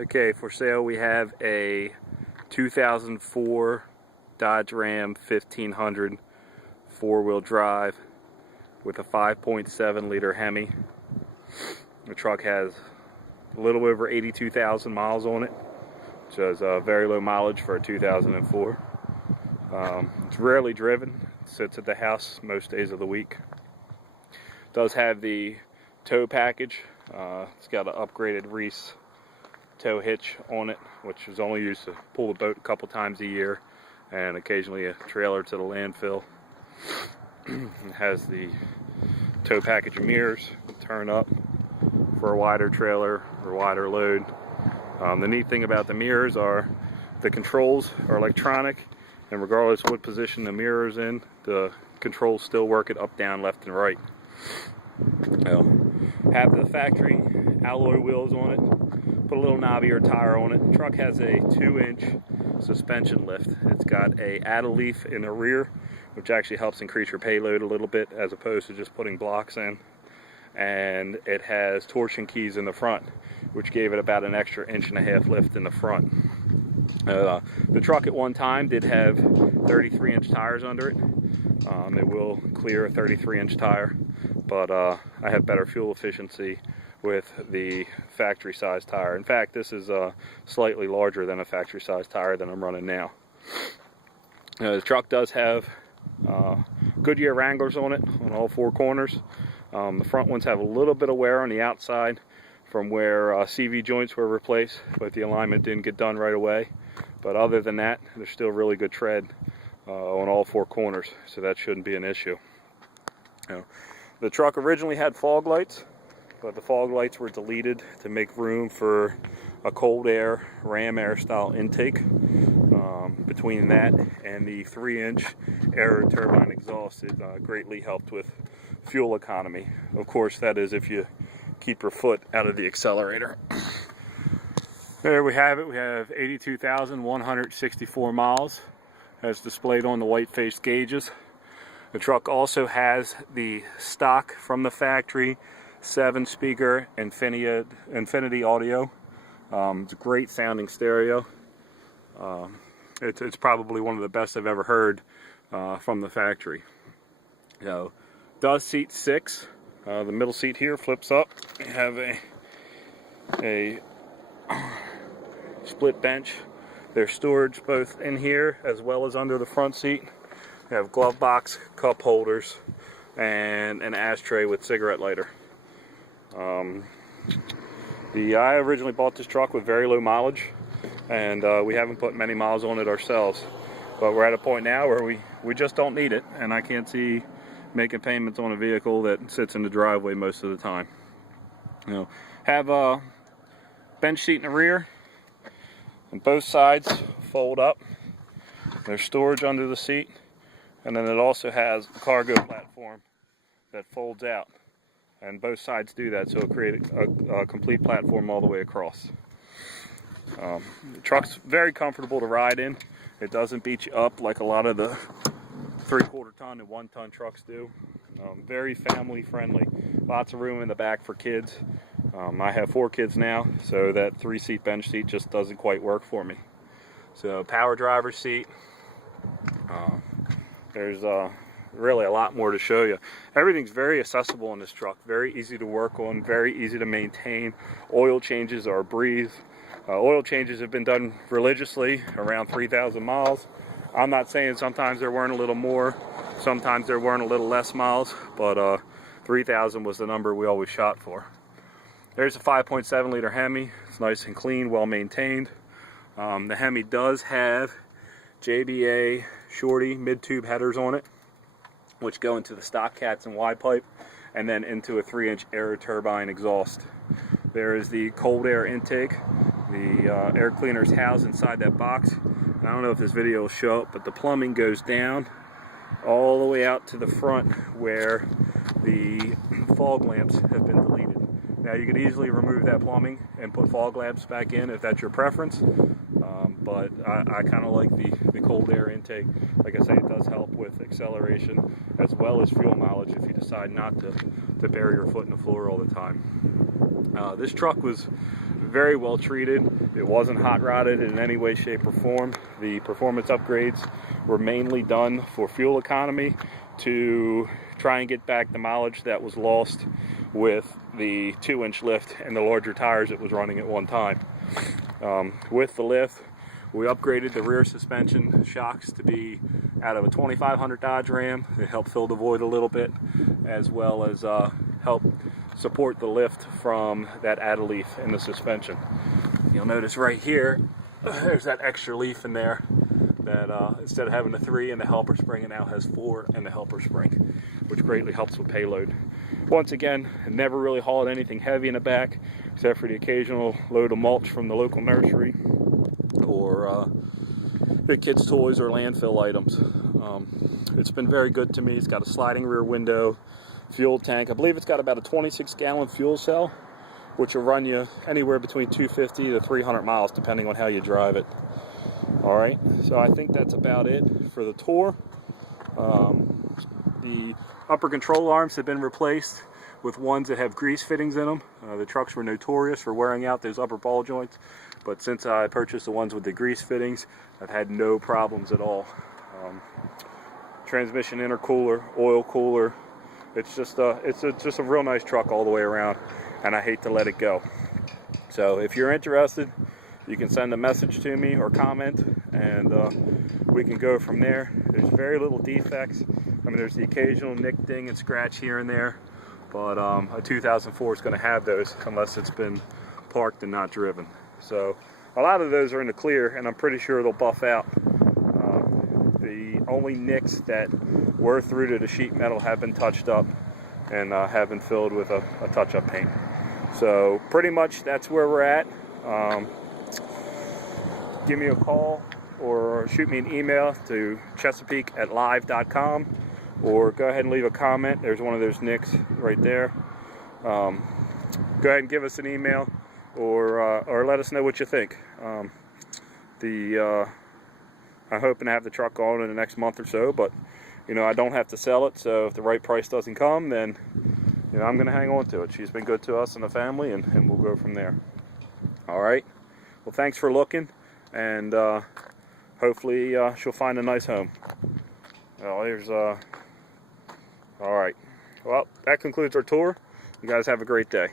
Okay, for sale we have a 2004 Dodge Ram 1500 four-wheel drive with a 5.7 liter Hemi. The truck has a little over 82,000 miles on it, which is very low mileage for a 2004. It's rarely driven. It sits at the house most days of the week. It does have the tow package. It's got an upgraded Reese tow hitch on it, which is only used to pull the boat a couple times a year and occasionally a trailer to the landfill. It has the tow package of mirrors that turn up for a wider trailer or wider load. The neat thing about the mirrors are the controls are electronic, and regardless of what position the mirror is in, the controls still work it up, down, left, and right. Have the factory alloy wheels on it. Put a little knobbier tire on it. The truck has a 2-inch suspension lift. It's got a addle leaf in the rear, which actually helps increase your payload a little bit as opposed to just putting blocks in. And it has torsion keys in the front, which gave it about an extra 1.5-inch lift in the front. The truck at one time did have 33-inch tires under it. It will clear a 33-inch tire, but I have better fuel efficiency with the factory size tire. In fact, this is slightly larger than a factory size tire that I'm running now. The truck does have Goodyear Wranglers on it on all 4 corners. The front ones have a little bit of wear on the outside from where CV joints were replaced, but the alignment didn't get done right away. But other than that, there's still really good tread on all 4 corners, so that shouldn't be an issue. The truck originally had fog lights, but the fog lights were deleted to make room for a cold air ram air style intake. Between that and the 3-inch air turbine exhaust, it greatly helped with fuel economy. Of course, that is if you keep your foot out of the accelerator. There we have it. We have 82,164 miles as displayed on the white-faced gauges. The truck also has the stock from the factory 7-speaker Infinity audio. It's a great sounding stereo. It's probably one of the best I've ever heard from the factory. Does seat 6. The middle seat here flips up. You have a split bench. There's storage both in here as well as under the front seat. You have glove box, cup holders, and an ashtray with cigarette lighter. I originally bought this truck with very low mileage, and we haven't put many miles on it ourselves. But we're at a point now where we just don't need it, and I can't see making payments on a vehicle that sits in the driveway most of the time. Have a bench seat in the rear, and both sides fold up. There's storage under the seat, and then it also has a cargo platform that folds out, and both sides do that, so it'll create a complete platform all the way across. The truck's very comfortable to ride in. It doesn't beat you up like a lot of the 3/4 ton and 1 ton trucks do. Very family friendly. Lots of room in the back for kids. I have 4 kids now, so that 3-seat bench seat just doesn't quite work for me. So power driver's seat. There's really a lot more to show you. Everything's very accessible in this truck. Very easy to work on. Very easy to maintain. Oil changes are a breeze. Oil changes have been done religiously around 3,000 miles. I'm not saying sometimes there weren't a little more, sometimes there weren't a little less miles, but 3,000 was the number we always shot for. There's a 5.7 liter Hemi. It's nice and clean, well maintained. The Hemi does have JBA Shorty mid-tube headers on it, which go into the stock cats and Y pipe, and then into a 3-inch air turbine exhaust. There is the cold air intake. The air cleaner is housed inside that box. I don't know if this video will show up, but the plumbing goes down all the way out to the front where the fog lamps have been deleted. Now you could easily remove that plumbing and put fog lamps back in if that's your preference, but I kind of like the cold air intake. Like I say, it does help with acceleration as well as fuel mileage if you decide not to bury your foot in the floor all the time. This truck was very well treated. It wasn't hot rodded in any way, shape, or form. The performance upgrades were mainly done for fuel economy to try and get back the mileage that was lost with the 2-inch lift and the larger tires it was running at one time. With the lift, we upgraded the rear suspension shocks to be out of a 2500 Dodge Ram. It helped fill the void a little bit, as well as help support the lift from that added leaf in the suspension. You'll notice right here, there's that extra leaf in there that instead of having a 3 in the helper spring, it now has 4 in the helper spring, which greatly helps with payload. Once again, never really hauled anything heavy in the back, except for the occasional load of mulch from the local nursery, or the kids' toys or landfill items. It's been very good to me. It's got a sliding rear window, fuel tank. I believe it's got about a 26-gallon fuel cell, which will run you anywhere between 250 to 300 miles, depending on how you drive it. All right, so I think that's about it for the tour. The upper control arms have been replaced with ones that have grease fittings in them. The trucks were notorious for wearing out those upper ball joints, but since I purchased the ones with the grease fittings, I've had no problems at all. Transmission intercooler, oil cooler. It's just a real nice truck all the way around, and I hate to let it go. So if you're interested, you can send a message to me or comment, and we can go from there. There's very little defects. I mean, there's the occasional nick, ding, and scratch here and there, but a 2004 is going to have those unless it's been parked and not driven. So a lot of those are in the clear, and I'm pretty sure they'll buff out. The only nicks that were through to the sheet metal have been touched up and have been filled with a touch-up paint. So pretty much that's where we're at. Give me a call or shoot me an email to chesapeake@live.com, or go ahead and leave a comment. There's one of those nicks right there. Go ahead and give us an email, or let us know what you think. I'm hoping to have the truck on in the next month or so, but you know, I don't have to sell it, so if the right price doesn't come, then you know, I'm going to hang on to it. She's been good to us and the family, and we'll go from there. All right. Well, thanks for looking, and hopefully she'll find a nice home. Well, all right. Well, that concludes our tour. You guys have a great day.